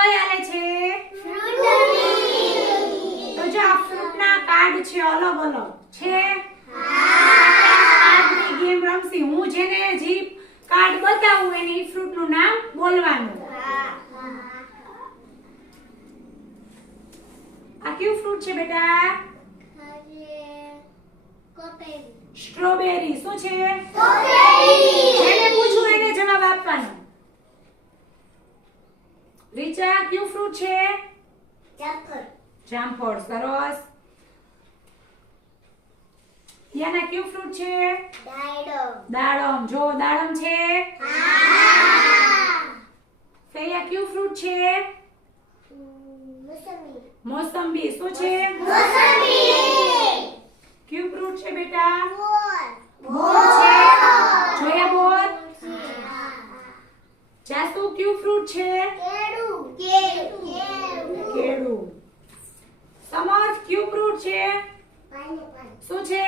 કઈ આલે છે? તો જો આ ફ્રૂટના કાર્ડ છે અલગ અલગ છે. કાર્ડની ગેમ રમસી. હું જેને જી કાર્ડ બતાવું એને ઈ ફ્રૂટનું નામ બોલવાનું. આ કયું ફ્રૂટ છે બેટા? સ્ટ્રોબેરી. શું છે? જેને પૂછું એને જવાબ આપવાનો. રીચા કયું ફ્રૂટ છે? જામફળ. સરસ. યાના કયું ફ્રૂટ છે? દાડમ. જો દાડમ છે. ફેયા કયું ફ્રૂટ છે? મોસંબી. શું છે? કયું ફ્રૂટ છે બેટા? બોર છે. જોયા બોર? જાસુ કયું ફ્રૂટ છે? કેળું. સમર્થ કયું ફ્રૂટ છે? શું છે?